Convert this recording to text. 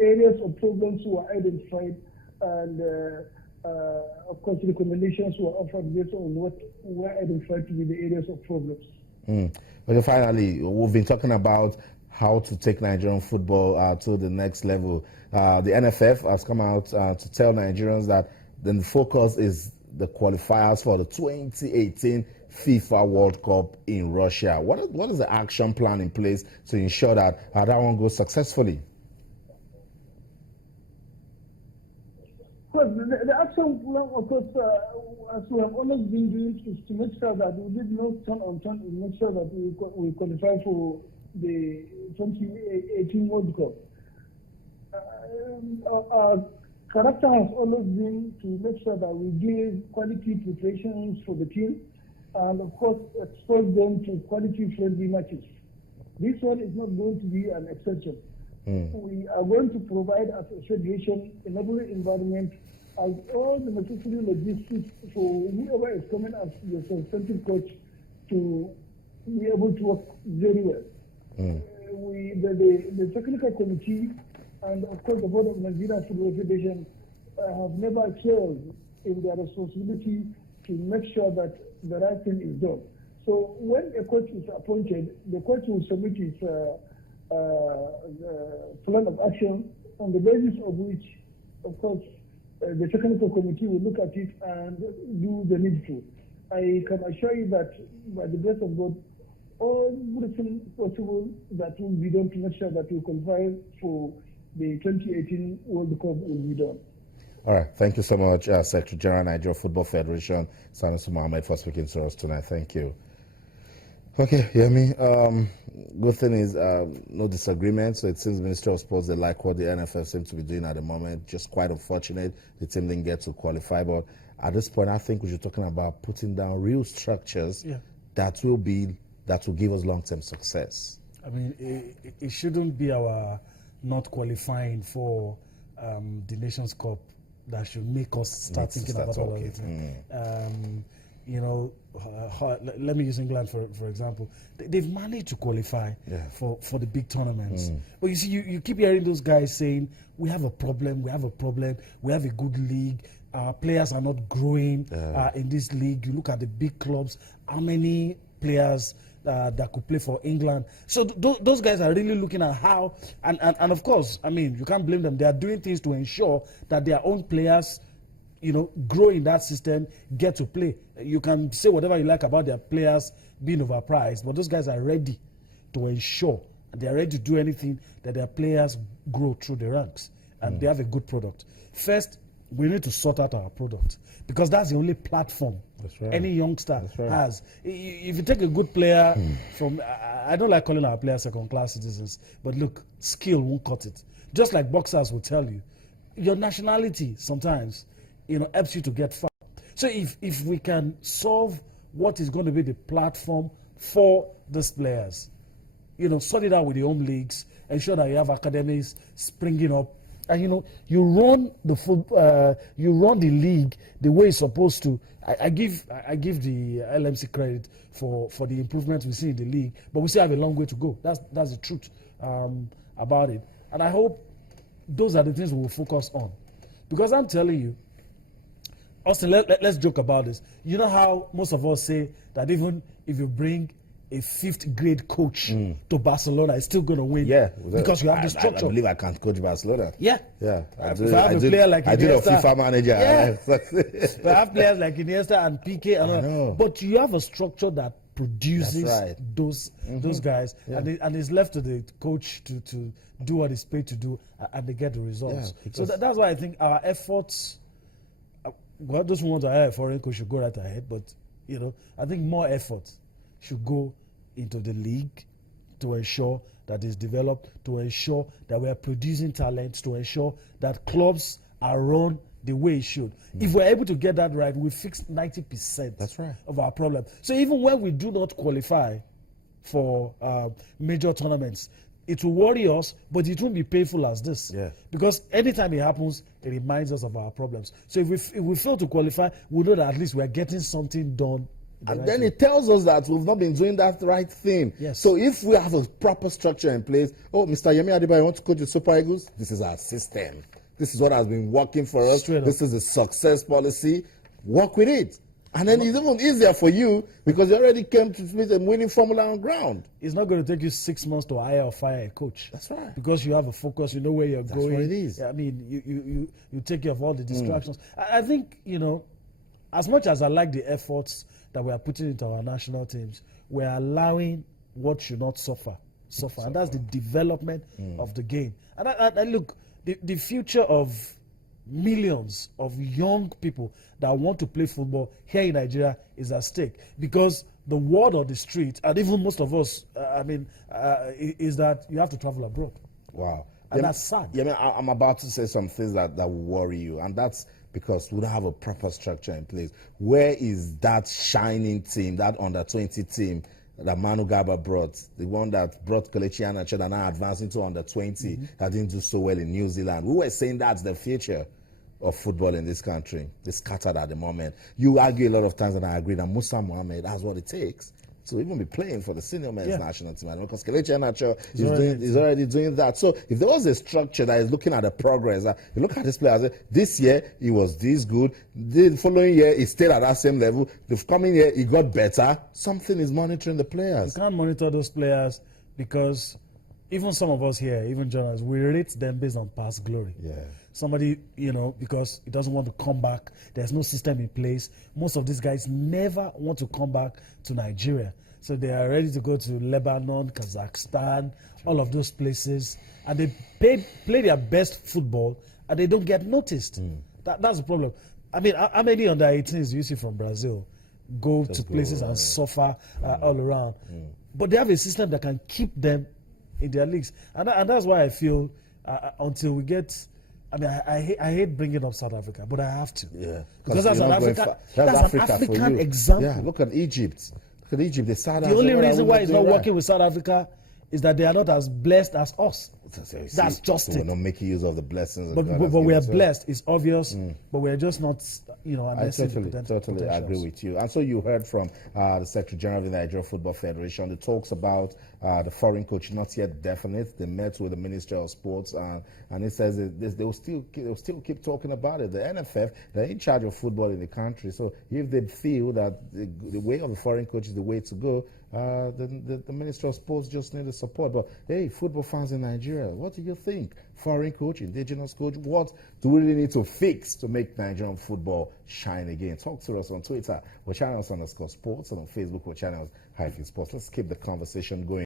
areas of problems were identified, and of course, recommendations were offered based on what were identified to be the areas of problems. Okay, finally, we've been talking about how to take Nigerian football to the next level. The NFF has come out to tell Nigerians that the focus is the qualifiers for the 2018 FIFA World Cup in Russia. What is the action plan in place to ensure that that one goes successfully? Well, the action plan, of course, as we have always been doing, is to make sure that we did not turn on turn and make sure that we qualify for the 2018 World Cup. Our character has always been to make sure that we give quality preparations for the team and, of course, expose them to quality friendly matches. This one is not going to be an exception. We are going to provide as a federation a novel environment as all the necessary logistics for whoever is coming as the substantive coach to be able to work very well. The technical committee and of course the board of Nigeria Football Federation have never failed in their responsibility to make sure that the right thing is done. So when a coach is appointed, the coach will submit his plan of action on the basis of which, of course, the technical committee will look at it and do the needful. I can assure you that by the grace of God, all everything possible that will be done to make sure that we qualify for the 2018 World Cup will be done. All right. Thank you so much, Secretary General, Nigeria Football Federation, Sanusi Mohammed, for speaking to us tonight. Thank you. Okay, Yemi. Good thing is no disagreement. So it seems the Ministry of Sports, they like what the NFF seems to be doing at the moment. Just quite unfortunate the team didn't get to qualify. But at this point, I think we should be talking about putting down real structures that will give us long-term success. I mean, it shouldn't be our not qualifying for the Nations Cup that should make us start thinking about all of it. You know, let me use England for example. They've managed to qualify for the big tournaments. But you see, you keep hearing those guys saying, we have a problem, we have a good league, our players are not growing in this league. You look at the big clubs, how many players that could play for England. So those guys are really looking at how, and of course, I mean, you can't blame them. They are doing things to ensure that their own players, you know, grow in that system, get to play. You can say whatever you like about their players being overpriced, but those guys are ready to ensure, and they are ready to do anything that their players grow through the ranks, and they have a good product. First, we need to sort out our product, because that's the only platform any youngster has. If you take a good player from, I don't like calling our players second-class citizens, but look, skill won't cut it. Just like boxers will tell you, your nationality sometimes, you know, helps you to get far. So if we can solve what is going to be the platform for these players, you know, sort it out with the home leagues, ensure that you have academies springing up, and you know, you run the league the way it's supposed to. I give the LMC credit for the improvements we see in the league, but we still have a long way to go. That's the truth about it. And I hope those are the things we will focus on, because I'm telling you, Austin, let's joke about this. You know how most of us say that even if you bring a 5th grade coach to Barcelona, it's still going to win. Yeah, because you have the structure. I believe I can't coach Barcelona. Yeah. I did a FIFA manager. Yeah. But I have players like Iniesta and Piqué. But you have a structure that produces those guys, and it's left to the coach to do what he's paid to do, and they get the results. So that's why I think our efforts. Well, those who want to hire a foreign coach should go right ahead, but you know, I think more effort should go into the league to ensure that it's developed, to ensure that we are producing talents, to ensure that clubs are run the way it should. If we're able to get that right, we fix 90% of our problem. So even when we do not qualify for major tournaments, it will worry us, but it won't be painful as this. Because anytime it happens, it reminds us of our problems. So if we fail to qualify, we know that at least we are getting something done And then it tells us that we've not been doing that right thing. Yes. So if we have a proper structure in place, oh, Mr. Yemi Adiba, you want to coach the Super Eagles? This is our system. This is what has been working for us. This is a success policy. Work with it. And then it's even easier for you because you already came to meet a winning formula on ground. It's not going to take you 6 months to hire or fire a coach. That's right. Because you have a focus, you know where you're going. That's what it is. I mean, you take care of all the distractions. I think, as much as I like the efforts that we are putting into our national teams, we're allowing what should not suffer. And that's the development of the game. And look, the future of millions of young people that want to play football here in Nigeria is at stake, because the word on the street, and even most of us, is that you have to travel abroad. Wow. And that's sad. Yeah, I'm about to say some things that will worry you, and that's because we don't have a proper structure in place. Where is that shining team, that under-20 team that Manu Garba brought, the one that brought Kelechi Iheanacho that now advanced into under-20, that didn't do so well in New Zealand? We were saying that's the future of football in this country. It's scattered at the moment. You argue a lot of times, and I agree that Musa Mohammed has what it takes to even be playing for the senior men's national team. Because Kelechi Iheanacho is already doing that. So if there was a structure that is looking at the progress, you look at this player, this year he was this good, the following year he stayed at that same level, the coming year he got better. Something is monitoring the players. You can't monitor those players because even some of us here, even journalists, we rate them based on past glory. Yeah. Somebody, because he doesn't want to come back, there's no system in place. Most of these guys never want to come back to Nigeria. So they are ready to go to Lebanon, Kazakhstan, all of those places. And they play their best football and they don't get noticed. That's the problem. I mean, how many under 18s do you see from Brazil go to places and suffer all around? But they have a system that can keep them in their leagues. And that's why I feel until we get... I mean, I hate bringing up South Africa, but I have to. Yeah. Because that's an African example. Yeah, look at Egypt. Look at Egypt. The only reason why it's not working with South Africa is that they are not as blessed as us. That's just it. We're not making use of the blessings. But we are blessed. It's obvious. But we're just not, I totally agree with you. And so you heard from the Secretary General of the Nigeria Football Federation. The talks about the foreign coach not yet definite. They met with the Ministry of Sports, and it says they will still keep talking about it. The NFF, they're in charge of football in the country. So if they feel that the way of the foreign coach is the way to go, then the Ministry of Sports just need the support. But hey, football fans in Nigeria, what do you think? Foreign coach, indigenous coach, what do we really need to fix to make Nigerian football shine again? Talk to us on Twitter, @channels_sports, and on Facebook, @channels_sports. Let's keep the conversation going.